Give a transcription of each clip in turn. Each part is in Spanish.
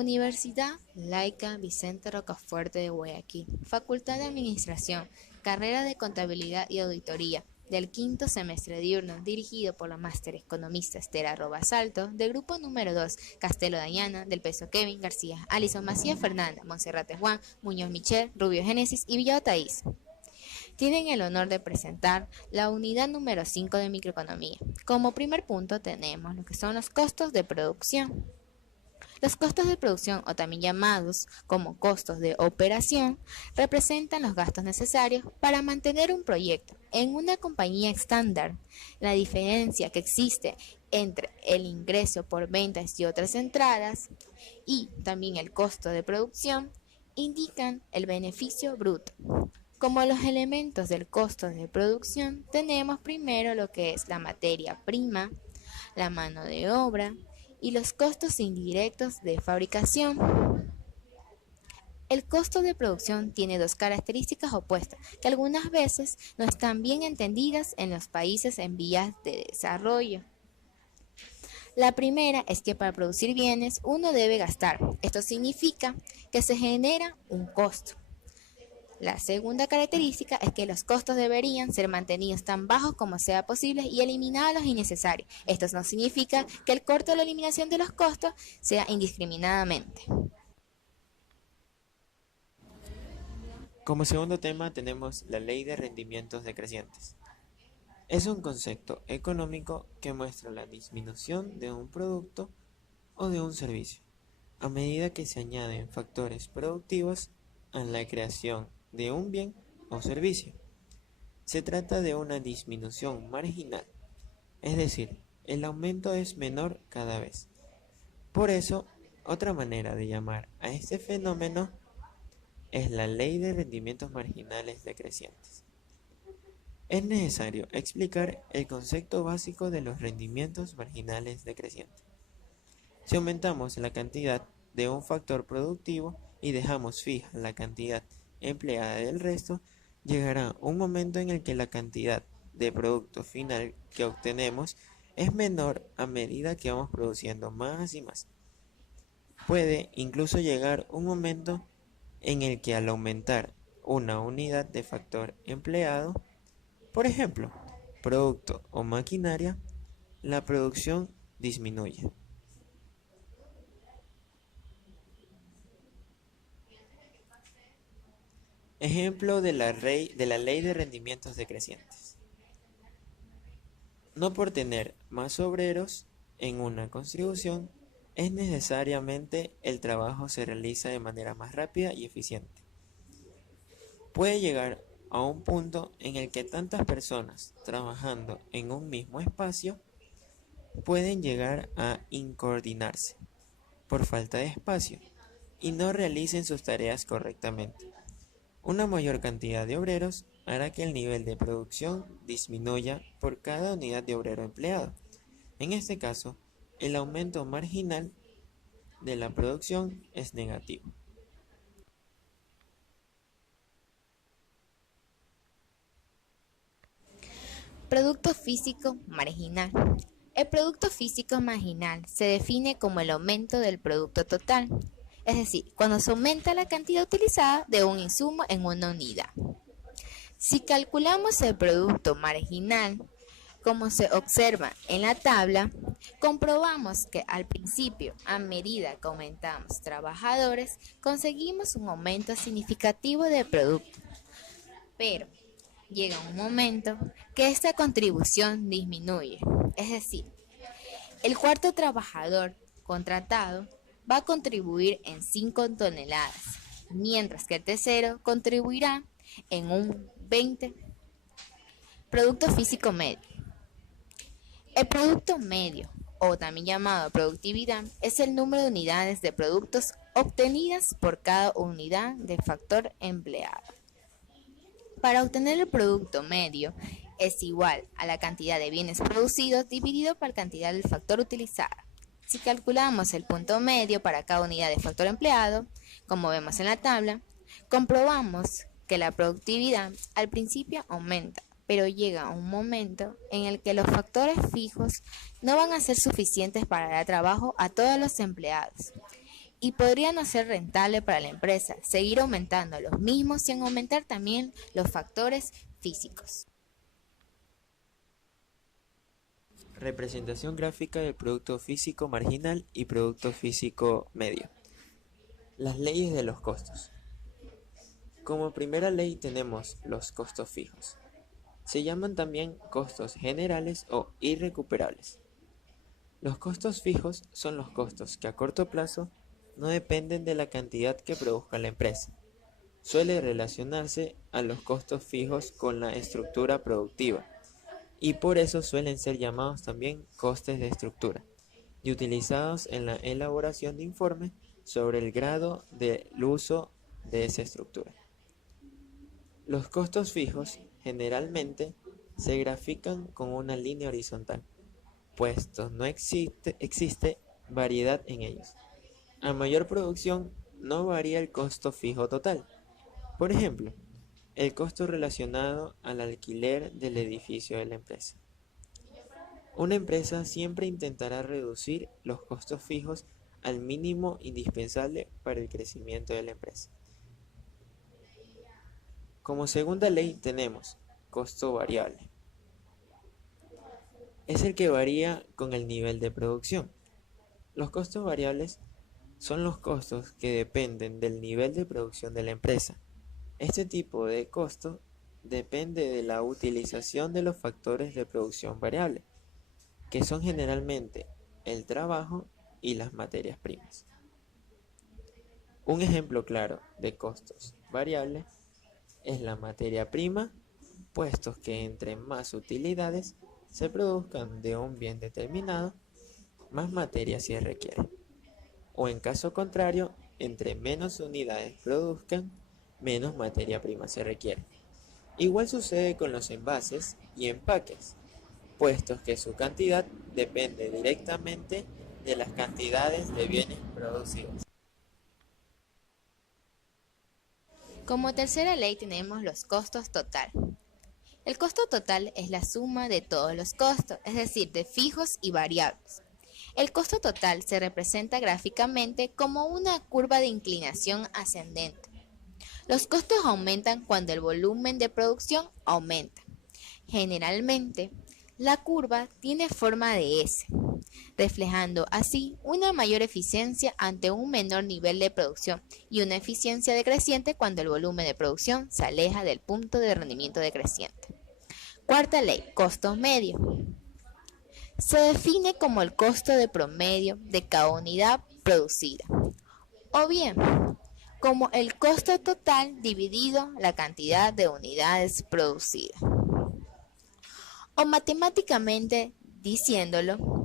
Universidad Laica Vicente Rocafuerte de Guayaquil, Facultad de Administración, carrera de Contabilidad y Auditoría, del quinto semestre diurno, dirigido por la máster economista Esther Salto, del grupo número 2, Castelo Dañana, del peso Kevin García, Alison Macías Fernanda, Monserrate Juan, Muñoz Michel, Rubio Génesis y Villado Taís. Tienen el honor de presentar la unidad número 5 de microeconomía. Como primer punto tenemos lo que son los costos de producción. Los costos de producción, o también llamados como costos de operación, representan los gastos necesarios para mantener un proyecto en una compañía estándar. La diferencia que existe entre el ingreso por ventas y otras entradas y también el costo de producción indican el beneficio bruto. Como los elementos del costo de producción, tenemos primero lo que es la materia prima, la mano de obra, y los costos indirectos de fabricación. El costo de producción tiene dos características opuestas que algunas veces no están bien entendidas en los países en vías de desarrollo. La primera es que para producir bienes uno debe gastar. Esto significa que se genera un costo. La segunda característica es que los costos deberían ser mantenidos tan bajos como sea posible y eliminados los innecesarios. Esto no significa que el corte o la eliminación de los costos sea indiscriminadamente. Como segundo tema tenemos la ley de rendimientos decrecientes. Es un concepto económico que muestra la disminución de un producto o de un servicio a medida que se añaden factores productivos a la creación de un bien o servicio. Se trata de una disminución marginal, es decir, el aumento es menor cada vez. Por eso, otra manera de llamar a este fenómeno es la ley de rendimientos marginales decrecientes. Es necesario explicar el concepto básico de los rendimientos marginales decrecientes. Si aumentamos la cantidad de un factor productivo y dejamos fija la cantidad empleada del resto, llegará un momento en el que la cantidad de producto final que obtenemos es menor a medida que vamos produciendo más y más. Puede incluso llegar un momento en el que al aumentar una unidad de factor empleado, por ejemplo, producto o maquinaria, la producción disminuye. Ejemplo de la ley de rendimientos decrecientes. No por tener más obreros en una contribución, es necesariamente el trabajo se realiza de manera más rápida y eficiente. Puede llegar a un punto en el que tantas personas trabajando en un mismo espacio pueden llegar a incoordinarse por falta de espacio y no realicen sus tareas correctamente. Una mayor cantidad de obreros hará que el nivel de producción disminuya por cada unidad de obrero empleado. En este caso, el aumento marginal de la producción es negativo. Producto físico marginal. El producto físico marginal se define como el aumento del producto total, es decir, cuando se aumenta la cantidad utilizada de un insumo en una unidad. Si calculamos el producto marginal, como se observa en la tabla, comprobamos que al principio, a medida que aumentamos trabajadores, conseguimos un aumento significativo de producto. Pero llega un momento que esta contribución disminuye, es decir, el cuarto trabajador contratado va a contribuir en 5 toneladas, mientras que el tercero contribuirá en un 20. Producto físico medio. El producto medio, o también llamado productividad, es el número de unidades de productos obtenidas por cada unidad de factor empleado. Para obtener el producto medio es igual a la cantidad de bienes producidos dividido por la cantidad del factor utilizado. Si calculamos el punto medio para cada unidad de factor empleado, como vemos en la tabla, comprobamos que la productividad al principio aumenta, pero llega un momento en el que los factores fijos no van a ser suficientes para dar trabajo a todos los empleados y podría no ser rentable para la empresa seguir aumentando los mismos sin aumentar también los factores físicos. Representación gráfica del producto físico marginal y producto físico medio. Las leyes de los costos. Como primera ley tenemos los costos fijos. Se llaman también costos generales o irrecuperables. Los costos fijos son los costos que a corto plazo no dependen de la cantidad que produzca la empresa. Suele relacionarse a los costos fijos con la estructura productiva y por eso suelen ser llamados también costes de estructura y utilizados en la elaboración de informes sobre el grado del uso de esa estructura. Los costos fijos generalmente se grafican con una línea horizontal, puesto no existe variedad en ellos. A mayor producción no varía el costo fijo total. Por ejemplo, el costo relacionado al alquiler del edificio de la empresa. Una empresa siempre intentará reducir los costos fijos al mínimo indispensable para el crecimiento de la empresa. Como segunda ley tenemos costo variable. Es el que varía con el nivel de producción. Los costos variables son los costos que dependen del nivel de producción de la empresa. Este tipo de costo depende de la utilización de los factores de producción variable, que son generalmente el trabajo y las materias primas. Un ejemplo claro de costos variables es la materia prima, puestos que entre más utilidades se produzcan de un bien determinado, más materia se requiere. O en caso contrario, entre menos unidades produzcan, menos materia prima se requiere. Igual sucede con los envases y empaques, puestos que su cantidad depende directamente de las cantidades de bienes producidos. Como tercera ley tenemos los costos total. El costo total es la suma de todos los costos, es decir, de fijos y variables. El costo total se representa gráficamente como una curva de inclinación ascendente. Los costos aumentan cuando el volumen de producción aumenta. Generalmente, la curva tiene forma de S, reflejando así una mayor eficiencia ante un menor nivel de producción y una eficiencia decreciente cuando el volumen de producción se aleja del punto de rendimiento decreciente. Cuarta ley, costo medio. Se define como el costo de promedio de cada unidad producida, o bien como el costo total dividido la cantidad de unidades producidas. O matemáticamente diciéndolo,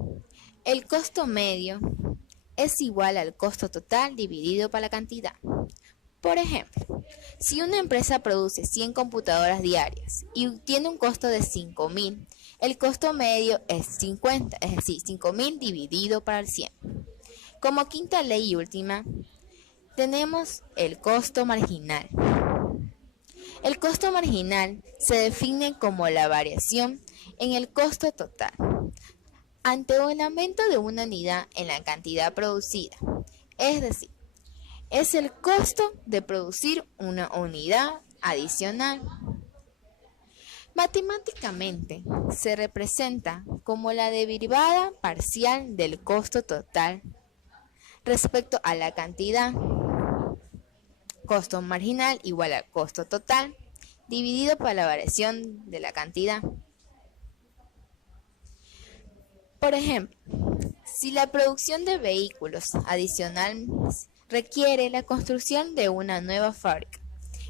el costo medio es igual al costo total dividido por la cantidad. Por ejemplo, si una empresa produce 100 computadoras diarias y tiene un costo de 5.000, el costo medio es 50, es decir, 5.000 dividido por el 100. Como quinta ley y última, tenemos el costo marginal. El costo marginal se define como la variación en el costo total ante un aumento de una unidad en la cantidad producida, es decir, es el costo de producir una unidad adicional. Matemáticamente se representa como la derivada parcial del costo total respecto a la cantidad. Costo marginal igual al costo total dividido por la variación de la cantidad. Por ejemplo, si la producción de vehículos adicionales requiere la construcción de una nueva fábrica,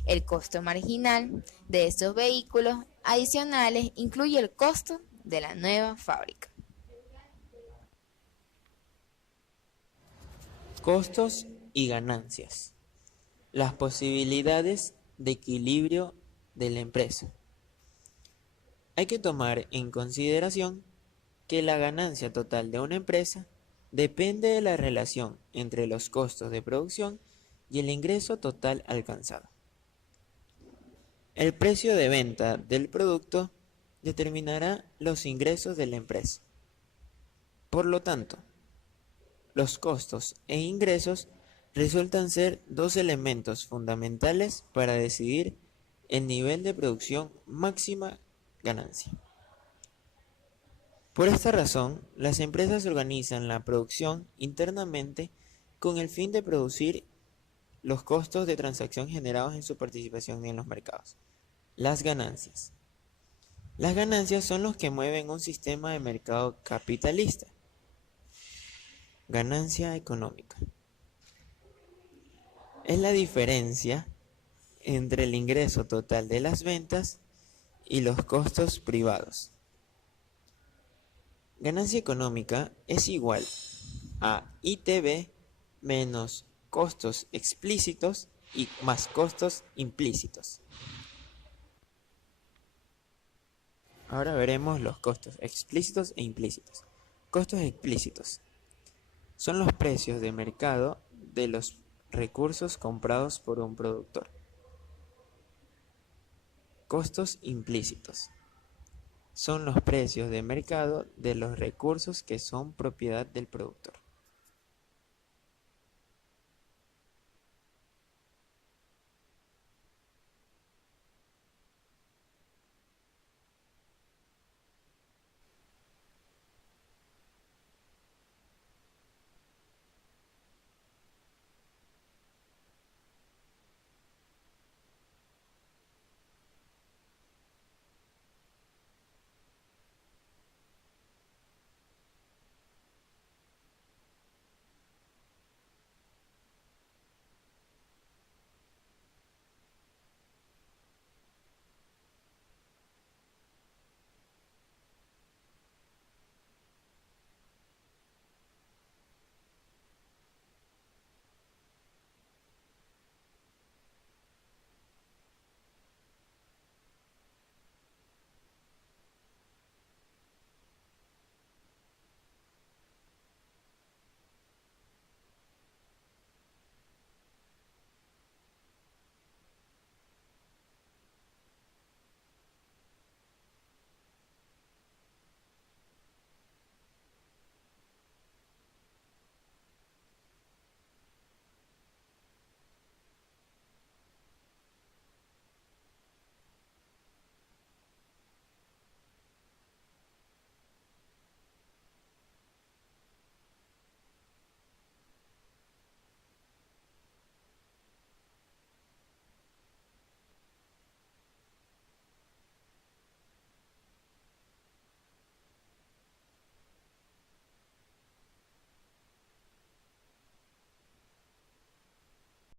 el costo marginal de esos vehículos adicionales incluye el costo de la nueva fábrica. Costos y ganancias. Las posibilidades de equilibrio de la empresa. Hay que tomar en consideración que la ganancia total de una empresa depende de la relación entre los costos de producción y el ingreso total alcanzado. El precio de venta del producto determinará los ingresos de la empresa. Por lo tanto, los costos e ingresos resultan ser dos elementos fundamentales para decidir el nivel de producción máxima ganancia. Por esta razón, las empresas organizan la producción internamente con el fin de producir los costos de transacción generados en su participación en los mercados. Las ganancias. Las ganancias son los que mueven un sistema de mercado capitalista. Ganancia económica. Es la diferencia entre el ingreso total de las ventas y los costos privados. Ganancia económica es igual a ITB menos costos explícitos y más costos implícitos. Ahora veremos los costos explícitos e implícitos. Costos explícitos son los precios de mercado de los recursos comprados por un productor. Costos implícitos son los precios de mercado de los recursos que son propiedad del productor.